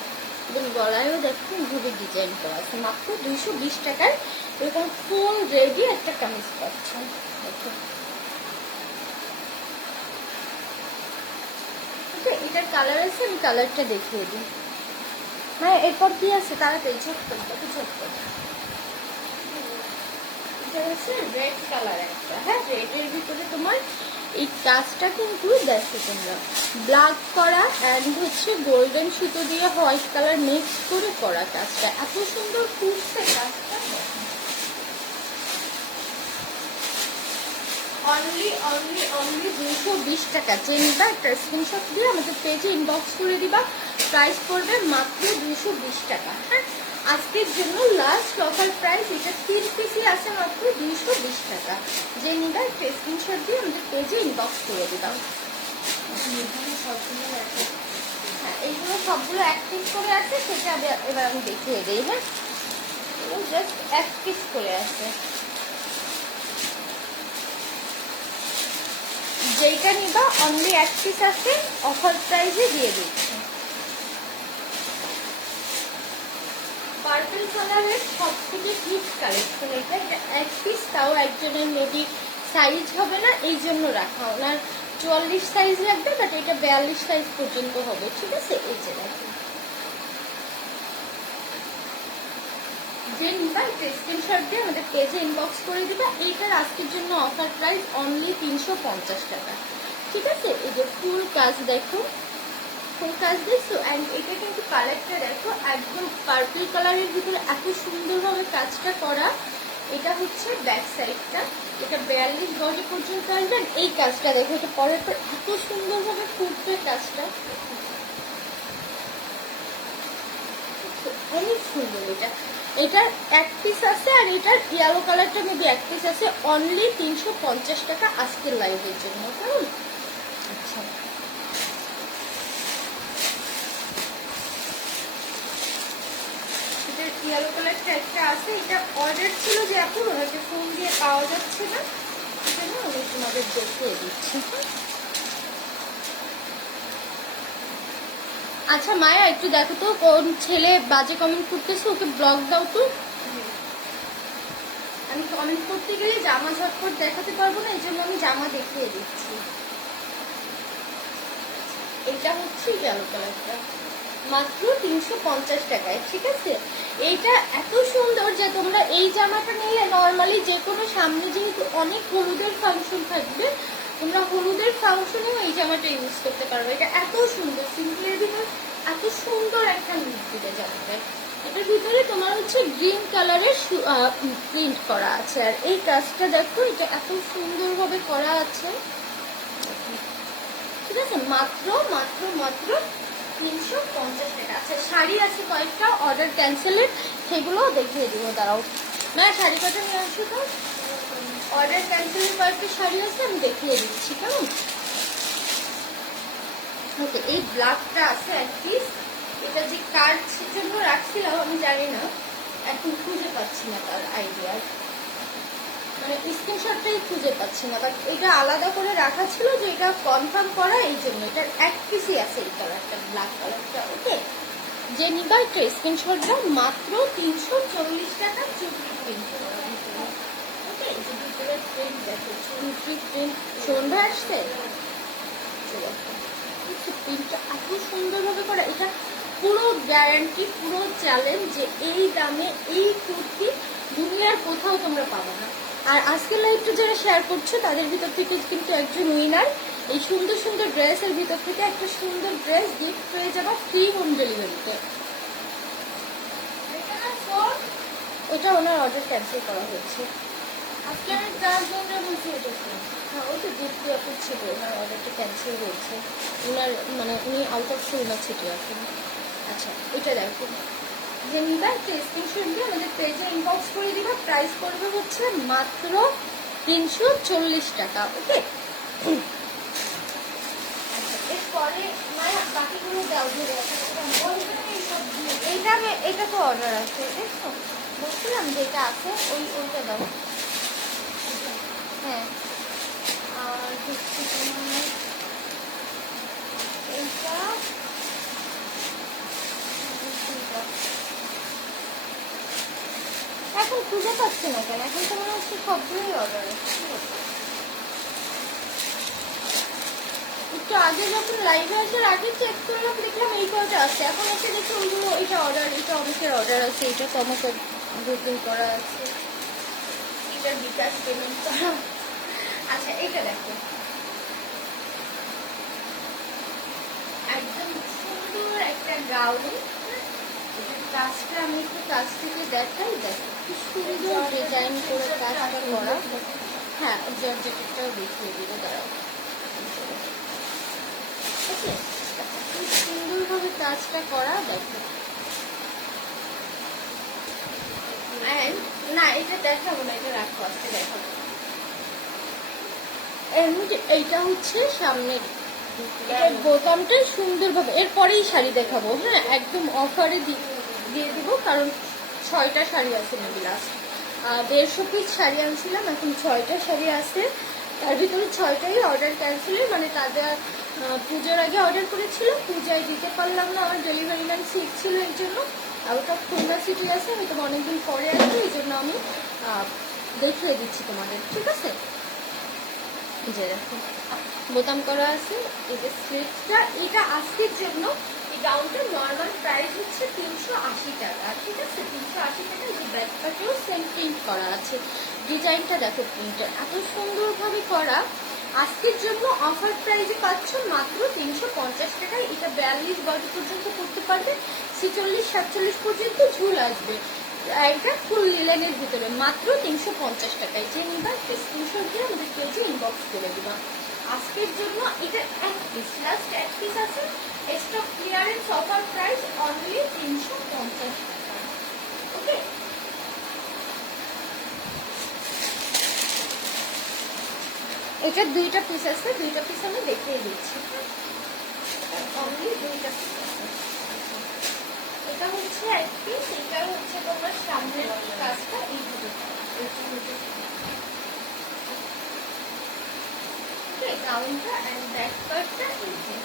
এবং গলায়ও দেখো এইভাবে ডিজাইন করা আছে। মাত্র 220 টাকায় এরকম ফুল রেডি একটা কামিজ পাচ্ছ। দেখো, এটার কালার আছে, আমি কালারটা দেখিয়ে দিই। হ্যাঁ, এরপর কি আছে তাড়াতাড়ি ছোট্ট ছোট্ট। এটা হচ্ছে রেড কালার একটা। হ্যাঁ, রেডের ভিতরে তোমার এই কাজটা কিন্তু দেখো তোমরা ব্ল্যাক করা অ্যান্ড হচ্ছে গোল্ডেন সুতো দিয়ে হোয়াইট কালার মিক্স করে করা। কাজটা এত সুন্দর ফুটছে কাজটা। অনলি 220 টাকা। যে নিবা একটা স্ক্রিনশট দিয়ে আমাদের পেজে ইনবক্স করে দিবা। প্রাইস পড়বে মাত্র 220 টাকা। হ্যাঁ, আজকের জন্য লাস্ট অফার প্রাইস। এটা 3 পিসই আছে, মাত্র 220 টাকা। যে নিবা একটা স্ক্রিনশট দিয়ে আমাদের পেজে ইনবক্স করে দিবা। হ্যাঁ, এইগুলো সবগুলো এক পিস করে আছে, সেটা এবার আমি দেখিয়ে দিই। হ্যাঁ, জাস্ট এক পিস করে আছে। যেইটা নিবা অনলি এক পিস আছে, অফার প্রাইসে দিয়ে দিচ্ছি। পার্পল কালারের সব থেকে হিট কালেকশন এটা। এটা এক পিস, তাও একজনের মেবি সাইজ হবে না, এই জন্য রাখা। ওনার 44 সাইজ লাগবে, বাট এটা 42 সাইজ পর্যন্ত হবে। ঠিক আছে, এই যে দেখো, যে নিবা একটা স্ক্রিনশট দিয়ে আমাদের পেজে ইনবক্স করে দিবা। এইটার আজকের জন্য অফার প্রাইস অনলি 350 টাকা। ঠিক আছে, এই যে ফুল কাজ দেখো, ফুল কাজ দেখছো। অ্যান্ড এটা কিন্তু কালারটা দেখো, একদম পার্পল কালারের ভিতরে এত সুন্দরভাবে কাজটা করা। এটা হচ্ছে ব্যাক সাইডটা, এটা 42 বডি পর্যন্ত আসবেন। এই কাজটা দেখো, এটা পরের পর এত সুন্দরভাবে ফুটবে কাজটা, অনেক সুন্দর। এটার এক পিস আছে, আর এটার ইয়েলো কালারটা মেবি এক পিস আছে। অনলি 350 টাকা আজকের লাইভের জন্য। কেমন? আচ্ছা, এটার ইয়েলো কালারটা একটা আছে, এটা অর্ডার ছিল যে এখন ওনাকে ফোন দিয়ে পাওয়া যাচ্ছে না, সেজন্য আমি তোমাদের দেখিয়ে দিচ্ছি। আচ্ছা মায়া, একটু দেখো তো কোন ছেলে বাজে কমেন্ট করতেছে, ওকে ব্লক দাও তো। আমি কমেন্ট করতে গেলে জামা ঝটপট দেখাতে পারবো না, এই জন্য আমি জামা দেখিয়ে দিচ্ছি। এটা হচ্ছে ইয়েলো কালারটা, মাত্র 350 টাকায়। ঠিক আছে, এইটা এত সুন্দর যে তোমরা এই জামাটা নিলে নর্মালি যে কোনো, সামনে যেহেতু অনেক হলুদের ফাংশন থাকবে, তোমরা হলুদের ফাংশনেও এই জামাটা ইউজ করতে পারবে। এটা এত সুন্দর, সিম্পলের ভিতর এত সুন্দর একটা লুক দিবে জামাটা। এটার ভিতরে তোমার হচ্ছে গ্রিন কালারের প্রিন্ট করা আছে, আর এই কাজটা দেখো, এটা এত সুন্দরভাবে করা আছে। ঠিক আছে, মাত্র মাত্র মাত্র 350 টাকা। আচ্ছা, শাড়ি আছে কয়েকটা অর্ডার ক্যান্সেলের, সেগুলো দেখিয়ে দিব। দাঁড়াও না, শাড়ি কটা নিয়ে আসো তো। অর্ডার ক্যান্সেলের কয়েকটা শাড়ি আছে, আমি দেখিয়ে দিচ্ছি। কেমন? ওকে, এই ব্ল্যাকটা আছে এক পিস। এটা যে কার জন্য রাখছিলাম আমি জানি না, এখন খুঁজে পাচ্ছি না তার আইডিয়া, মানে স্ক্রিনশটটাই খুঁজে পাচ্ছি না, বাট এটা আলাদা করে রাখা ছিল যে এটা কনফার্ম করা, এই জন্য। এটার এক পিসই আছে এই কালারটা, ব্ল্যাক কালারটা। ওকে, যে নিবা একটা স্ক্রিনশটটা, মাত্র 340 টাকা চুমকি প্রিন্ট করা ভিতরে। ওকে, এই যে ভিতরে প্রিন্ট দেখো, চুমকি প্রিন্ট। সন্ধ্যা আসছে, প্রিন্টটা এত সুন্দরভাবে করা। এটা পুরো গ্যারান্টি, পুরো চ্যালেঞ্জ যে এই দামে এই কুর্তি দুনিয়ার কোথাও তোমরা পাবে না। আর আজকের লাইভটা যারা শেয়ার করছো তাদের ভিতর থেকে কিন্তু একজন উইনার এই সুন্দর সুন্দর ড্রেসের ভিতর থেকে একটা সুন্দর ড্রেস গিফট পেয়ে যাবা ফ্রি হোম ডেলিভারিতে। ওটা ওনার অর্ডার ক্যান্সেল করা হয়েছে। আজকে আমি 4 জনরা বলছি এটা, হ্যাঁ ওই তো দীপ্তি অফার ছিল, ওনার অর্ডারটা ক্যান্সেল হয়েছে। ওনার মানে উনি আউট অফ খুলনা সিটি এখন। আচ্ছা, এটা দেখো, যে নিবা একটা স্ক্রিনশট দিয়ে আমাদের পেজে ইনবক্স করে দিবা। প্রাইস পড়বে হচ্ছে মাত্র 340 টাকা। ওকে, আচ্ছা, এরপরে বাকিগুলো দাও ধরে। এটা তো অর্ডার আছে, দেখছো বলছিলাম যেটা আছে ওইটা দাও। হ্যাঁ, আর হচ্ছে তোমার এইটা, এখন খুঁজে পাচ্ছি না কেন, এখন তো মনে হচ্ছে সবগুলোই অর্ডার আছে। একটু আগে যখন লাইভে আসার আগে চেক করলাম, দেখলাম এই কয়টা আছে, এখন এসে দেখি ওইগুলো, এটা অর্ডার, এটা অনেকের অর্ডার আছে, এটা তো আমাকে বুকিং করা আছে, এটার বিকাশ পেমেন্ট করা। আচ্ছা, এটা দেখো, একদম সুন্দর একটা গাউন। এটার কাজটা আমি একটু কাছ থেকে দেখাই। দেখো কি সুন্দর ডিজাইন করে কাজটা করা। হ্যাঁ, জর্জেটটাও দেখিয়ে দিবে, দাঁড়াও। ওকে, খুব সুন্দরভাবে কাজটা করা, দেখো। না, এটা দেখাবো না, এটা রাখো, আজকে দেখাবো। এইটা হচ্ছে সামনের বোতামটা সুন্দরভাবে, এরপরেই শাড়ি দেখাবো। হ্যাঁ, একদম অফারে দিয়ে দিব, কারণ 6টা শাড়ি আছে মেবি, লাস্ট 150 পিস শাড়ি আনছিলাম, এখন 6টা শাড়ি আছে। তার ভিতরে 6টাই অর্ডার ক্যান্সেলের, মানে তাদের পুজোর আগে অর্ডার করেছিল, পূজায় দিতে পারলাম না, আমার ডেলিভারি ম্যান সিক ছিল, এর জন্য। আউট অফ খুলনা সিটি আছে, হয়তো অনেকদিন পরে আসবে, এই জন্য আমি দেখিয়ে দিচ্ছি তোমাদের। ঠিক আছে, যে দেখো বোতাম করা আছে, এই যে স্লিভসটা, এটা আজকের জন্য। এই গাউনটার নর্মাল প্রাইস হচ্ছে 380 টাকা। ঠিক আছে, 380 টাকা। এই যে ব্যাকপার্টেও সেম প্রিন্ট করা আছে, ডিজাইনটা দেখো, প্রিন্টার এত সুন্দরভাবে করা। আজকের জন্য অফার প্রাইসে পাচ্ছ মাত্র 350 টাকায়। এটা 42 বডি পর্যন্ত করতে পারবে, 46-47 পর্যন্ত ঝুল আসবে। এটা ফুল লিলেনের ভিতরে মাত্র 350 টাকায়। যে নিবা স্ক্রিনশট দিয়ে আমাদের পেজে ইনবক্স করে দিবা। আজকের জন্য এটা এক পিস, লাস্ট এক পিস আছে। Stock clearance offer price only 350 টাকা। ওকে, এটা দুইটা পিস আছে, দুইটা পিস আমি দেখিয়ে দিচ্ছি। অনলি দুইটা পিস আছে। এটা হচ্ছে এক পিস, এটা হচ্ছে তোমার সামনের কাজটা এইভাবে গাউনটা এন্ড ব্যাক পার্টটা এইটা,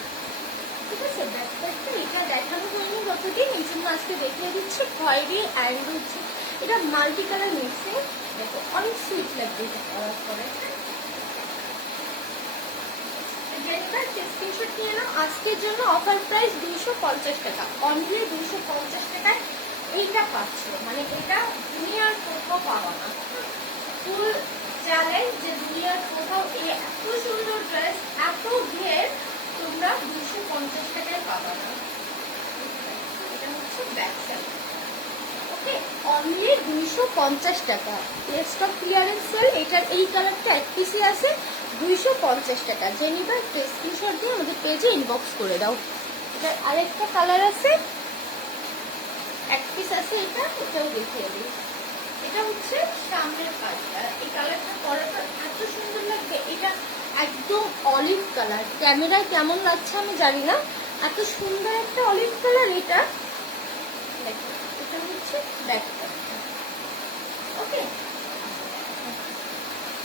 ঠিক আছে। ব্যাক পার্টটা এটা দেখানো হয়নি গতদিন, এই জন্য আজকে দেখিয়ে দিচ্ছি। খয়েরি অ্যান্ড হচ্ছে এটা মাল্টি কালার মিক্সে, দেখো অনেক সুইট লাগবে এটা করার পরে। স্ক্রিনশট নিয়ে নাও। আজকের জন্য অফার প্রাইস 250 টাকা, অনলি 250 টাকায় এইটা পাচ্ছ। মানে এটা দুনিয়ার কোথাও পাবা না। ফুল চ্যালেঞ্জ যে দুনিয়ার কোথাও এই এত সুন্দর ড্রেস, এত ঘের তোমরা 250 টাকায় পাবা না। এটা হচ্ছে ব্যাক সাইড। ওকে, অনলি 250 টাকা। Stock clearance sale. এটার এই কালারটা এক পিসি আছে, 250 টাকা। যে নিবা একটা স্ক্রিনশট দিয়ে আমাদের পেজে ইনবক্স করে দাও। এটার আরেকটা কালার আছে, এক পিস আছে, এটা এটাও দেখিয়ে দিই। এটা হচ্ছে সামনের পার্টটা। এই কালারটা পরার পর এত সুন্দর লাগবে। এটা একদম অলিভ কালার, ক্যামেরায় কেমন লাগছে আমি জানি না, এত সুন্দর একটা অলিভ কালার। এটা এটা হচ্ছে ব্যাক পার্টটা। ওকে,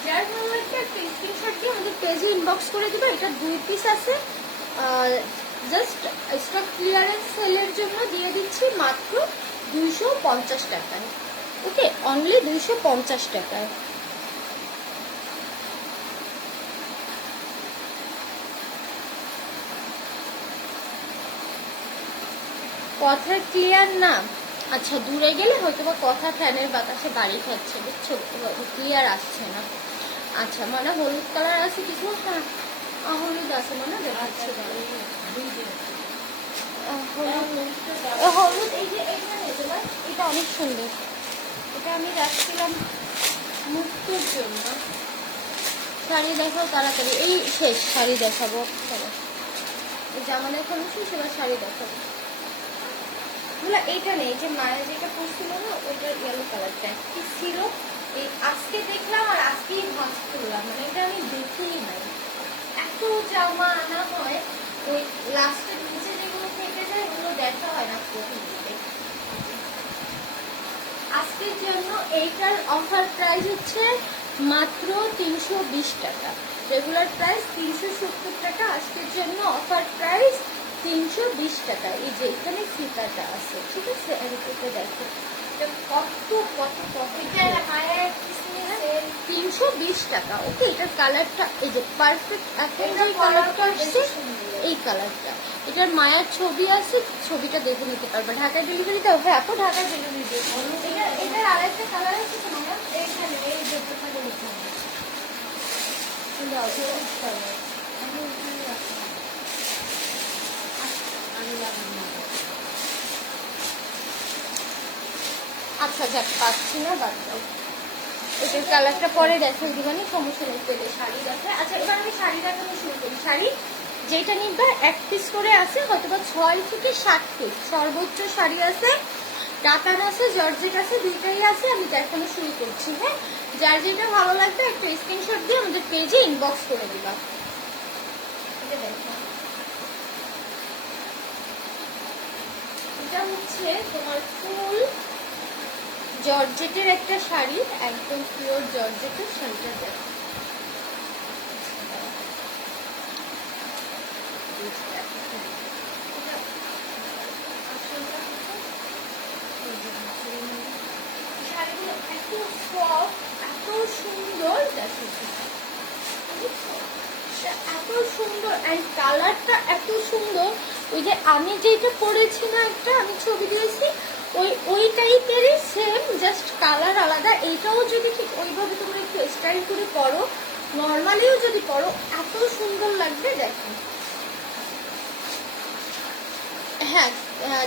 যার ভালো লাগবে একটা স্ক্রিনশট দিয়ে আমাদের পেজে ইনবক্স করে দিবা। এটা দুই পিস আছে, জাস্ট স্টক ক্লিয়ারেন্স সেলের জন্য দিয়ে দিচ্ছি মাত্র 250 টাকায়। ওকে, অনলি 250 টাকায়। কথা ক্লিয়ার না? আচ্ছা, দূরে গেলে হয়তো বা কথা ফ্যানের বাতাসে বাড়ি খাচ্ছে, বুঝছো, ক্লিয়ার আসছে না। আচ্ছা, মানে হলুদ কালার আছে কিছু, হ্যাঁ হলুদ আছে মানে দেখাচ্ছে। হলুদ এই যে এটা অনেক সুন্দর। এটা আমি রাখছিলাম মুক্তোর জন্য। শাড়ি দেখাও তাড়াতাড়ি, এই শেষ শাড়ি দেখাবো। চলো, জামা দেখানো শেষ, এবার শাড়ি দেখাবো। বলে এইটা নেই, যে মায়ের যেটা পরছিল না ওইটার ইয়েলো কালারটা কি ছিল, এই আজকে দেখলাম আর আজকেই ভাঁজ করলাম। মানে এটা আমি দেখিই নাই। এত জামা আনা হয়, ওই লাস্টের নিচে যেগুলো থেকে যায় ওগুলো দেখা হয় না প্রথম দিকে। আজকের জন্য এইটার অফার প্রাইস হচ্ছে মাত্র 320 টাকা। রেগুলার প্রাইস 370 টাকা, আজকের জন্য অফার প্রাইস 320 টাকা। এই যে এখানে ফিতাটা আছে, ঠিক আছে, এদিকে দেখো কত কত কত 320 টাকা। ওকে, এটার কালারটা এই যে পারফেক্ট। এখন যে কালারটা আসছে এই কালারটা, এটার মায়ার ছবি আছে, ছবিটা দেখে নিতে পারবে। ঢাকায় ডেলিভারি দাও? হ্যাঁ আপু, ঢাকায় ডেলিভারি দিও। এটার আরেকটা কালার আছে তোমার এইখানে, এই যে আচ্ছা যাক, পাচ্ছি না, বাদ দাও। এটার কালারটা পরে দেখাই দিবানি, সমস্যা নেই। পেলে শাড়ি দেখায়। আচ্ছা, এবার আমি শাড়ি দেখানো শুরু করি। শাড়ি যেটা নিবা এক পিস করে আছে, হয়তো বা 6 থেকে 7 পিস সর্বোচ্চ শাড়ি আছে। কাতান আছে, জর্জেট আছে, দুইটাই আছে। আমি দেখানো শুরু করছি। হ্যাঁ, যার যেটা ভালো লাগবে একটা স্ক্রিনশট দিয়ে আমাদের পেজে ইনবক্স করে দিবা। এটা হচ্ছে তোমার ফুল জর্জেটের একটা শাড়ি, একদম পিওর জর্জেটের শাড়িটা দেখো। শাড়িগুলো এত সফট, এত সুন্দর, এত সুন্দর অ্যান্ড কালারটা এত সুন্দর। ওই যে আমি যেটা পরেছি না, একটা আমি ছবি দিয়েছি, ওই টাইপেরই সেম, জাস্ট কালার আলাদা। এইটাও যদি ঠিক ওইভাবে তোমরা একটু স্টাইল করে পরো, নর্মালিও যদি পরো, এত সুন্দর লাগবে। দেখো, হ্যাঁ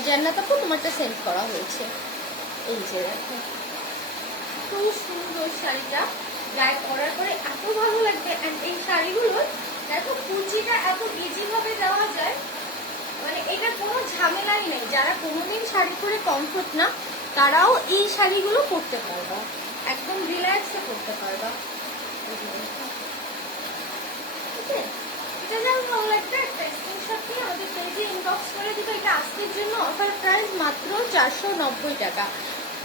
জান্নাত আপু তোমারটা সেন্ড করা হয়েছে। এই যে দেখো এত সুন্দর শাড়িটা, গায়ে পরার পরে এত ভালো লাগবে। অ্যান্ড এই শাড়িগুলো দেখো কুচিটা এত ইজি ভাবে দেওয়া যায়, মানে এটা কোনো ঝামেলাই নেই। যারা কোনোদিন শাড়ি পরে কমফোর্ট না তারাও এই শাড়িগুলো পরতে পারবা, একদম রিল্যাক্সে পরতে পারবা। এটা যেমন ভালো লাগবে একটা স্ক্রিনশট নিয়ে আমাদের পেজে ইনবক্স করে দিবে। এটা আজকের জন্য অফার প্রাইস মাত্র 490 টাকা।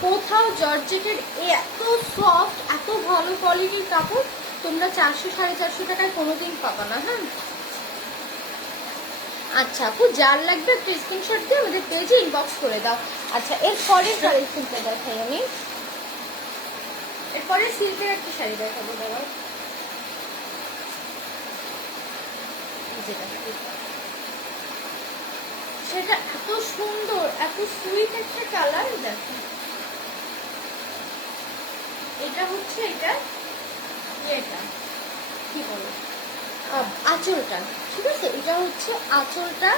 কোথাও জর্জেটের এত সফট এত ভালো কোয়ালিটির কাপড় তোমরা 400-450 টাকায় কোনোদিন পাবা না। হ্যাঁ আচ্ছা আপু, যার লাগবে একটা স্ক্রিনশট দিয়ে আমাদের পেজে ইনবক্স করে দাও। আচ্ছা এরপরে কালেকশনটা দেখাই আমি, এরপরে সিল্কের একটা শাড়ি দেখাবো। দাদা সেটা এত সুন্দর এত সুইট একটা কালার। দেখো এটা হচ্ছে এটা কি বলো আঁচলটা, ঠিক আছে, এটা হচ্ছে আঁচলটা।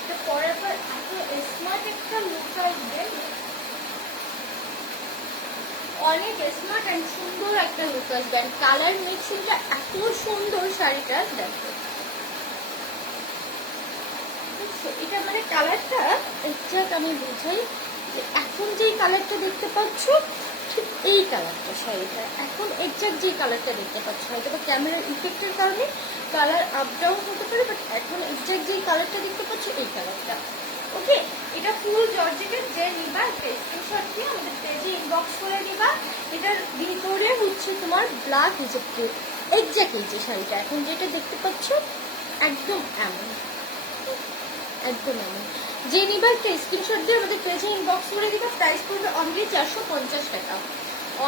এটা পরার পর এত স্মার্ট একটা লুক আসবে, অনেক স্মার্ট অ্যান্ড সুন্দর একটা লুক আসবে। অ্যান্ড কালার মিক্সিংটা এত সুন্দর শাড়িটা। দেখো এটা মানে কালারটা এক্সাক্ট আমি বুঝাই যে এখন যেই কালারটা দেখতে পাচ্ছ ঠিক এই কালারটা শাড়িটা এখন এক্সাক্ট যে কালারটা দেখতে পাচ্ছ, হয়তো বা ক্যামেরার ইফেক্টের কারণে কালার আপ ডাউন হতে পারে, বাট এখন এক্সাক্ট যেই কালারটা দেখতে পাচ্ছ এই কালারটা। ওকে, এটা ফুল জর্জেটের। যে নিবা স্ক্রিনশট দিয়ে আমাদের পেজে ইনবক্স করে নিবা। এটার ভিতরে হচ্ছে তোমার ব্ল্যাক এই যে এক্সাক্ট এই যে শাড়িটা এখন যেটা দেখতে পাচ্ছ একদম এমন, একদম এমন। যে নিবা একটা স্ক্রিনশট দিয়ে আমাদের পেজে ইনবক্স করে দিবা। প্রাইস পড়বে অনলি 450 টাকা,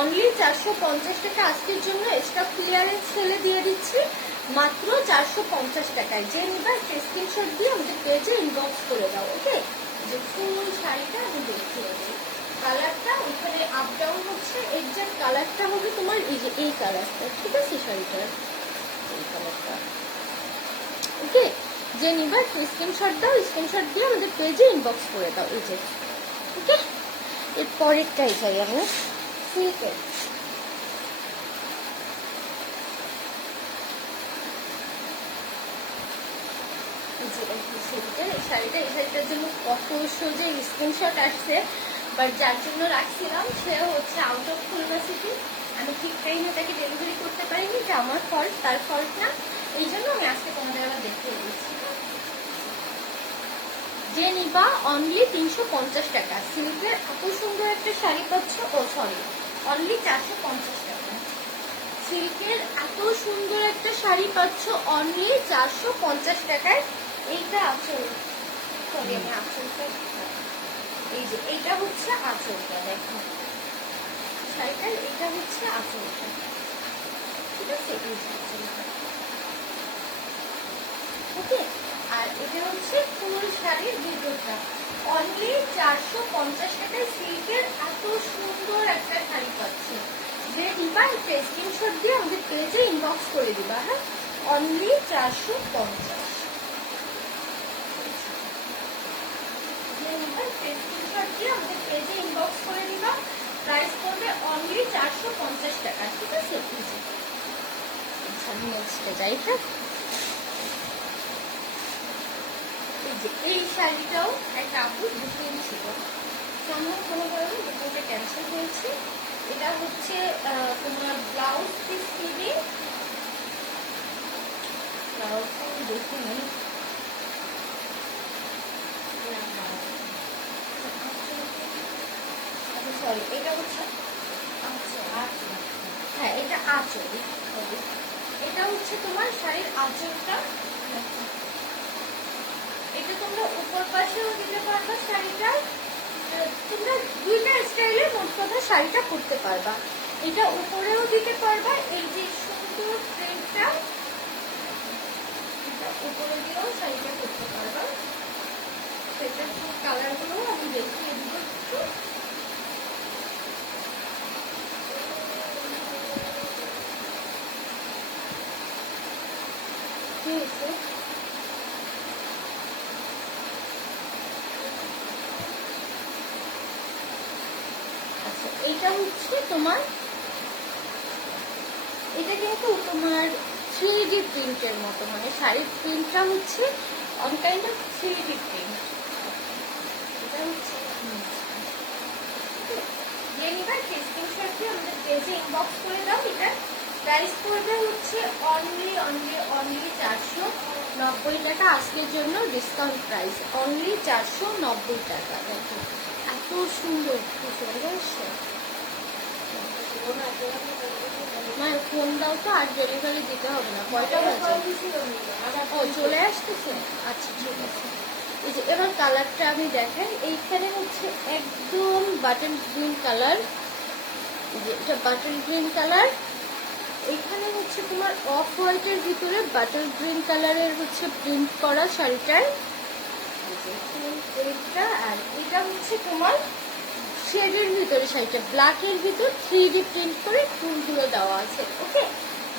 অনলি 450 টাকা। আজকের জন্য স্টক ক্লিয়ারেন্স সেলে দিয়ে দিচ্ছি মাত্র 450 টাকায়। যে নিবা একটা স্ক্রিনশট দিয়ে আমাদের পেজে ইনবক্স করে দাও। ওকে, যে ফুল শাড়িটা আমি দেখিয়ে দিই। কালারটা ওইখানে আপ ডাউন হচ্ছে, এক্সাক্ট কালারটা হবে তোমার এই যে এই কালারটা, ঠিক আছে শাড়িটার এই কালারটা। ওকে, যে নিবা স্ক্রিনশট দাও, স্ক্রিনশট দিয়ে আমাদের পেজে ইনবক্স করে দাও। এই যে ওকে, এর পরেরটাই চাই আমি সিল্কের। এই শাড়িটার জন্য কত সোজা স্ক্রিনশট আসছে, বাট যার জন্য রাখছিলাম সে হচ্ছে আউট অফ খুলনা সিটি। আমি ঠিক টাইমে তাকে ডেলিভারি করতে পারিনি, এটা আমার ফল্ট, তার ফল্ট না। এই জন্য আমি আজকে তোমাদের আবার দেখিয়ে দিচ্ছি। যে নিবা অনলি 350 টাকা। সিল্কের এত সুন্দর একটা শাড়ি পাচ্ছ, ও সরি অনলি 450 টাকা। সিল্কের এত সুন্দর একটা শাড়ি পাচ্ছ অনলি 450 টাকায়। এইটা আঁচল, সরি আমি আঁচলটা, এই যে এইটা হচ্ছে আঁচলটা। দেখো শাড়িটার এটা হচ্ছে আঁচলটা, ঠিক আছে, এই যে আঁচলটা। ওকে, আর এটা হচ্ছে ফুল শাড়ির ভিতরটা। অনলি 450 টাকায় সিল্কের এত সুন্দর একটা শাড়ি পাচ্ছে। যে নিবা একটা স্ক্রিনশট দিয়ে আমাদের পেজে ইনবক্স করে দিবা। হ্যাঁ, অনলি 450। যে নিবা একটা স্ক্রিনশট দিয়ে আমাদের পেজে ইনবক্স করে দিবা। প্রাইস পড়বে অনলি 450 টাকা, ঠিক আছে। নেক্সটে যাই। হ্যাঁ, এই শাড়িটাও একটা আপুর বুকিং ছিল, সম্ভব কোনো কারণে বুকিংটা ক্যান্সেল হয়েছে। এটা হচ্ছে তোমার ব্লাউজ পিস দিবি, ব্লাউজ আমি দেখিনি, সরি এটা হচ্ছে হ্যাঁ এটা আঁচল। এটা হচ্ছে তোমার শাড়ির আঁচলটা। এটা তোমরা উপর পাশেও দিতে পারবা শাড়িটা, তোমরা দুইটা স্টাইলে মোট কথা শাড়িটা পরতে পারবা। এটা উপরেও দিতে পারবা, এই যে সুন্দর প্রিন্টটা এটা উপরে দিয়েও শাড়িটা পরতে পারবা। সেটা কালারগুলো আমি দেখিয়ে দিব একটু। ঠিক আছে, হচ্ছে তোমার, এটা কিন্তু তোমার 3D প্রিন্টের মতো, মানে শাড়ির প্রিন্টটা হচ্ছে on kind of 3D print. এটা হচ্ছে যে নিবার স্ক্রিনশট দিয়ে আমাদের পেজে ইনবক্স করে দাও। এটা প্রাইস পড়বে হচ্ছে অনলি 490 টাকা। আজকের জন্য ডিসকাউন্ট প্রাইস অনলি 490 টাকা। দেখো এত সুন্দর মানে ফোন দাও তো, আর ডেলিভারি দিতে হবে না। কয়টা বাজে? ও চলে আসতেছে, আচ্ছা ঠিক আছে। এই যে এবার কালারটা আমি দেখাই। এইখানে হচ্ছে একদম বাটন গ্রিন কালার, যে এটা বাটন গ্রিন কালার। এইখানে হচ্ছে তোমার অফ হোয়াইটের ভিতরে বাটন গ্রিন কালারের হচ্ছে প্রিন্ট করা শাড়িটার প্রিন্টটা। আর এটা হচ্ছে তোমার শেডের ভিতরে শাড়িটা, ব্ল্যাকের ভিতর 3D প্রিন্ট করে ফুলগুলো দেওয়া আছে। ওকে,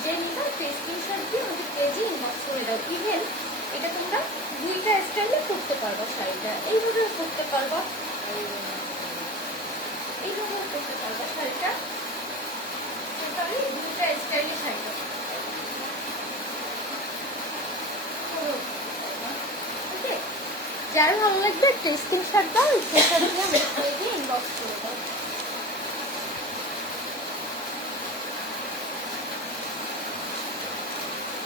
যে নিবা স্ক্রিনশট দিয়ে আমাদের পেজে ইনবক্স করে দাও। ইভেন এটা তোমরা দুইটা স্টাইলে করতে পারবা। শাড়িটা এইভাবেও করতে পারবা, এইভাবেও করতে পারবা শাড়িটা। তাহলে দুইটা স্টাইলে শাড়িটা ওকে। যারা ভালো লাগবে একটা স্ক্রিনশট দাও, স্ক্রিনশট দিয়ে আমাদের পেজে ইনবক্স করে দাও।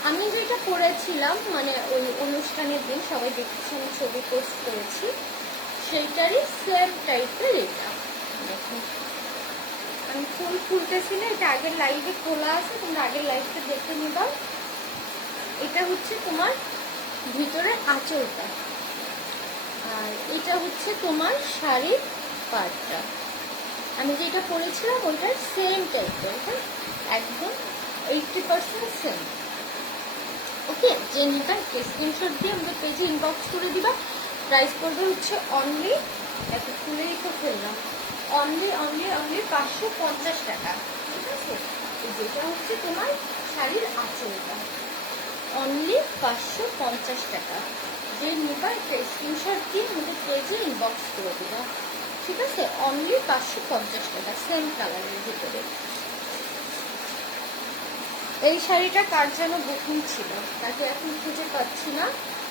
আমি যেটা করেছিলাম মানে ওই অনুষ্ঠানের দিন সবাই দেখেছি, আমি ছবি পোস্ট করেছি, সেইটারই সেম টাইপের এটা। দেখুন আমি ফুল খুলতেছি না, এটা আগের লাইভে খোলা আছে, তোমরা আগের লাইভটা দেখে নিবা। এটা হচ্ছে তোমার ভিতরে আঁচলটা, আর এটা হচ্ছে তোমার শাড়ির পাড়টা। আমি যেটা পরেছিলাম ওইটার সেম টাইপের, হ্যাঁ একদম 80% সেম। ওকে, যে নিবা স্ক্রিনশট দিয়ে আমাদের পেজে ইনবক্স করে দিবা। প্রাইস পড়বে হচ্ছে অনলি, এত খুলেই তো ফেললাম, অনলি 550 টাকা। ঠিক আছে, যেটা হচ্ছে তোমার শাড়ির আঁচলটা, অনলি 550 টাকা। যে নিবা একটা স্ক্রিনশট দিয়ে আমাদের পেজে ইনবক্স করে দিবা। ঠিক আছে, অনলি 550 টাকা, সেম কালারের ভিতরে। এই শাড়িটা কার যেন বুকিং ছিল, তাকে এখন খুঁজে পাচ্ছি না।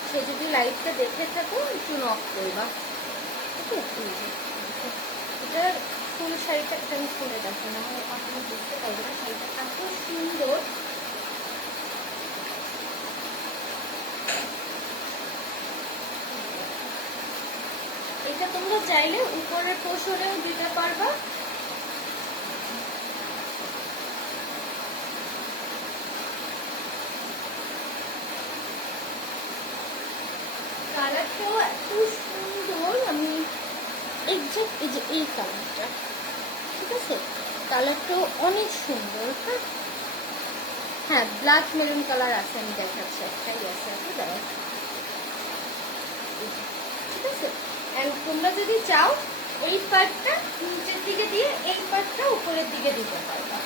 সে যদি লাইভটা দেখে থাকো একটু নক করবা। ওকে, এটার ফুল শাড়িটা একটা আমি খুলে দেখো না, আপনি বুঝতে পারবেন না শাড়িটা এত সুন্দর। এটা তোমরা চাইলে উপরের পোশনেও দিতে পারবা। কালারটাও এত সুন্দর, আমি এক্সাক্ট এই যে এই কালারটা, ঠিক আছে, কালারটাও অনেক সুন্দর। হ্যাঁ হ্যাঁ, ব্ল্যাক মেরুন কালার আছে, আমি দেখাচ্ছি, একটাই আছে, ঠিক আছে। এন্ড তোমরা যদি চাও এই পার্টটা নিচের দিকে দিয়ে এই পার্টটা উপরের দিকে দিতে পারবা।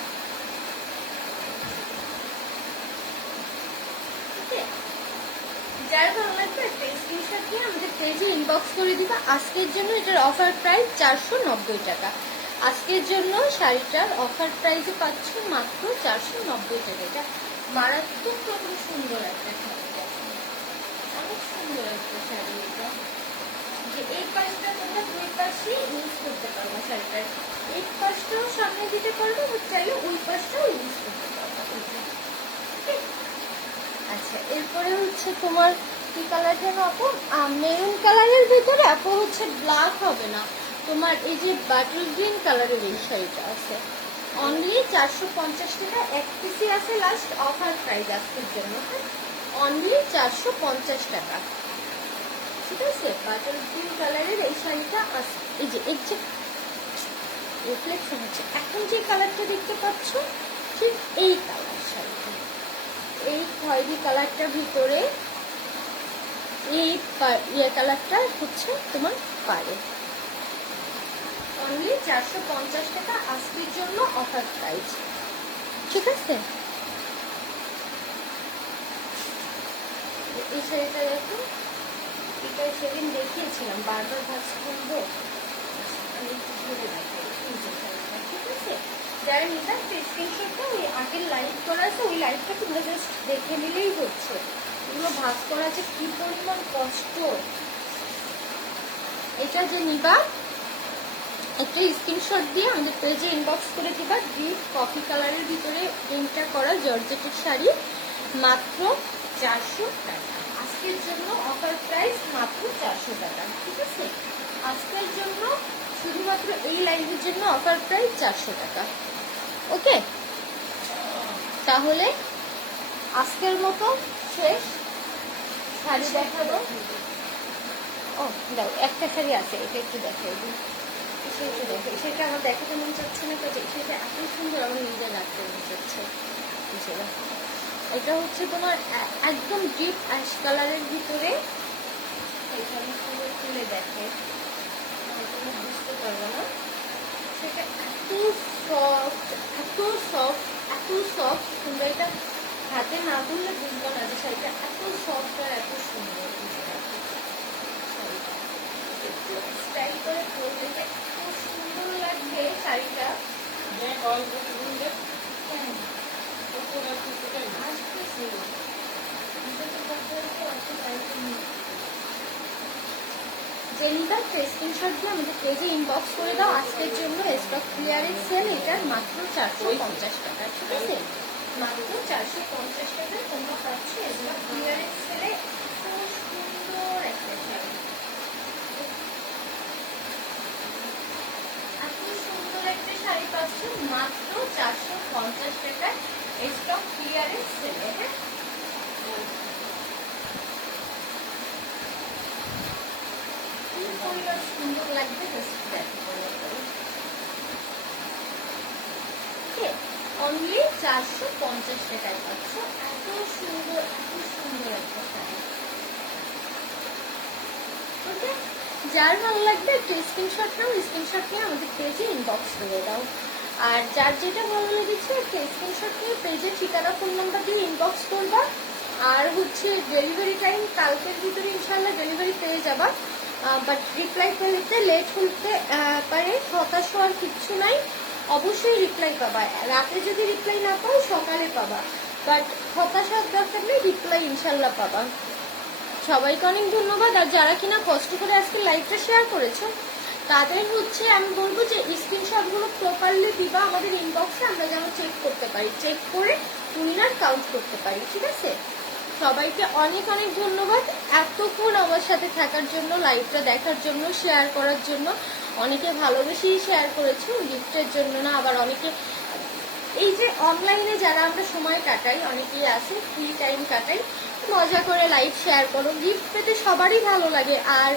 যারা ভালো লাগবে একটা স্ক্রিনশট দিয়ে আমাদের পেজে ইনবক্স করে দিবা। আজকের জন্য এটার অফার প্রাইস 490 টাকা। আজকের জন্য শাড়িটার অফার প্রাইসে পাচ্ছ মাত্র 490 টাকা। এটা মারাত্মক রকম সুন্দর একটা শাড়ি, অনেক সুন্দর একটা শাড়ি। এটা যে এই পাশটা তোমরা দুই পাশে ইউজ করতে পারবো, শাড়িটার এই পাশটাও সামনে দিতে পারবো, চাইলে ওই পাশটাও ইউজ করতে পারবো। আচ্ছা, এরপরে হচ্ছে তোমার কি কালার যেন আপু, মেরুন কালারের ভিতরে আপু হচ্ছে ব্ল্যাক হবে না, তোমার এই যে বাটল গ্রিন কালারের এই শাড়িটা আছে, অনলি 450 টাকা। এক পিসি আছে লাস্ট অফার প্রাইস আজকের জন্য, হ্যাঁ অনলি 450 টাকা। ঠিক আছে, বাটল গ্রিন কালারের এই শাড়িটা আছে। এই যে রিফ্লেকশন হচ্ছে, এখন যে কালারটা দেখতে পাচ্ছ ঠিক এই কালার শাড়িটা, এই খয়েরি কালারটার ভিতরে এই কালারটা হচ্ছে তোমার পাড়ে, অনলি 450 টাকা আজকের জন্য অফার প্রাইস। ঠিক আছে, এই শাড়িটা দেখো, এটা সেদিন দেখিয়েছিলাম, বারবার ভাবছি কিনবো, আমি একটু ঘুরে দেখাই। এই যে শাড়িটা, ঠিক আছে, আছে? যারা নিবা স্ক্রিনশটটা ওই আগের লাইভ করা আছে, ওই লাইভটা তোমরা জাস্ট দেখে নিলেই হচ্ছে। এগুলো ভাঁজ করা যে কি পরিমাণ কষ্ট। এটা যে নিবা একটা স্ক্রিনশট দিয়ে আমাদের পেজে ইনবক্স করে দিবা। ডিপ কফি কালারের ভিতরে প্রিন্টটা করা জর্জেটের শাড়ি, মাত্র 400 টাকা। আজকের জন্য অফার প্রাইস মাত্র 400 টাকা, ঠিক আছে? আজকের জন্য শুধুমাত্র এই লাইভের জন্য অফার প্রাইস 400 টাকা। ওকে, তাহলে আজকের মতো শেষ। শাড়ি দেখাবো। ও দাও, একটা শাড়ি আছে, এটা একটু দেখাই দিই। সেটা দেখো, সেটা আমার দেখাতে মন চাচ্ছে না, কাজে সেটা এত সুন্দর আমার নিজে রাখতে মন চাচ্ছে। এটা হচ্ছে তোমার একদম ডিপ অ্যাশ কালারের ভিতরে। এখানে পুরো খুলে দেখে, বুঝতে পারবো না। সেটা এত সফট, এত সফট, এত সফট সুন্দর। এটা হাতে না ধরলে বুঝবো না যে শাড়িটা এত সফট আর এত সুন্দর। স্টাইল করে পরলে যে এত সুন্দর লাগবে শাড়িটা। জেনিটা স্ক্রিনশট দিয়ে আমাদের পেজে ইনবক্স করে দাও। আজকের জন্য স্টক ক্লিয়ারেন্স সেল, এটার মাত্র 450 টাকা, ঠিক আছে? মাত্র 450 টাকায় তোমরা পাচ্ছ স্টক ক্লিয়ারেন্স সেলে সুন্দর একটা শাড়ি। এত সুন্দর একটা শাড়ি পাচ্ছ মাত্র 450 টাকায় স্টক ক্লিয়ারেন্স সেলে। হ্যাঁ, সুন্দর লাগবে। অনলি 450 টাকায় পাচ্ছ এত সুন্দর, এত সুন্দর একটা শাড়ি। ওকে, যার ভালো লাগবে একটা স্ক্রিনশট নাও, স্ক্রিনশট নিয়ে আমাদের পেজে ইনবক্স করে দাও। আর যার যেটা ভালো লেগেছে একটা স্ক্রিনশট নিয়ে পেজে ঠিকানা ফোন নাম্বার দিয়ে ইনবক্স করবা। আর হচ্ছে ডেলিভারি টাইম কালকের ভিতরে ইনশাল্লাহ ডেলিভারি পেয়ে যাবা। বাট রিপ্লাই করতে লেট হতে পারে, হতাশ হওয়ার কিচ্ছু নাই, অবশ্যই রিপ্লাই পাবা। রাতে যদি রিপ্লাই না পাও সকালে পাবা, বাট হতাশ হওয়ার দরকার নেই, রিপ্লাই ইনশাল্লাহ পাবা। সবাইকে অনেক ধন্যবাদ। আর যারা কিনা কষ্ট করে আজকে লাইভটা শেয়ার করেছো তাদের হচ্ছে আমি বলবো যে স্ক্রিনশটগুলো প্রপারলি দিবা আমাদের ইনবক্সে, আমরা যেন চেক করতে পারি, চেক করে উইনার কাউন্ট করতে পারি, ঠিক আছে? সবাইকে অনেক অনেক ধন্যবাদ এতক্ষণ আমার সাথে থাকার জন্য, লাইভটা দেখার জন্য, শেয়ার করার জন্য। অনেকে ভালোবেসেই শেয়ার করেছো, গিফটের জন্য না। আবার অনেকে এই যে অনলাইনে যারা আমরা সময় কাটাই, অনেকেই আছে ফ্রি টাইম কাটাই, মজা করে লাইভ শেয়ার করো, গিফট পেতে সবারই ভালো লাগে। আর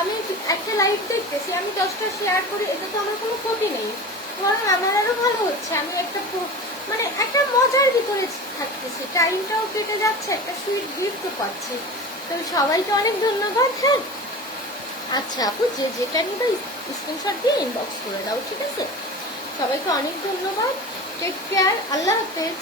আমি একটা লাইভ দেখতেছি, আমি 10টা শেয়ার করি, এটা তো আমার কোনো ক্ষতি নেই, বরং আমার আরো ভালো হচ্ছে। আমি একটা মানে একটা মজার ভিতরে থাকতেছি, টাইমটাও কেটে যাচ্ছে, একটা সুইট গিফটও পাচ্ছি। তো সবাইকে অনেক ধন্যবাদ। হ্যাঁ, আচ্ছা আপু, যে যেটা নিবে স্ক্রিনশট দিয়ে ইনবক্স করে দাও, ঠিক আছে? সবাইকে অনেক ধন্যবাদ। টেক কেয়ার, আল্লাহ হাফেজ।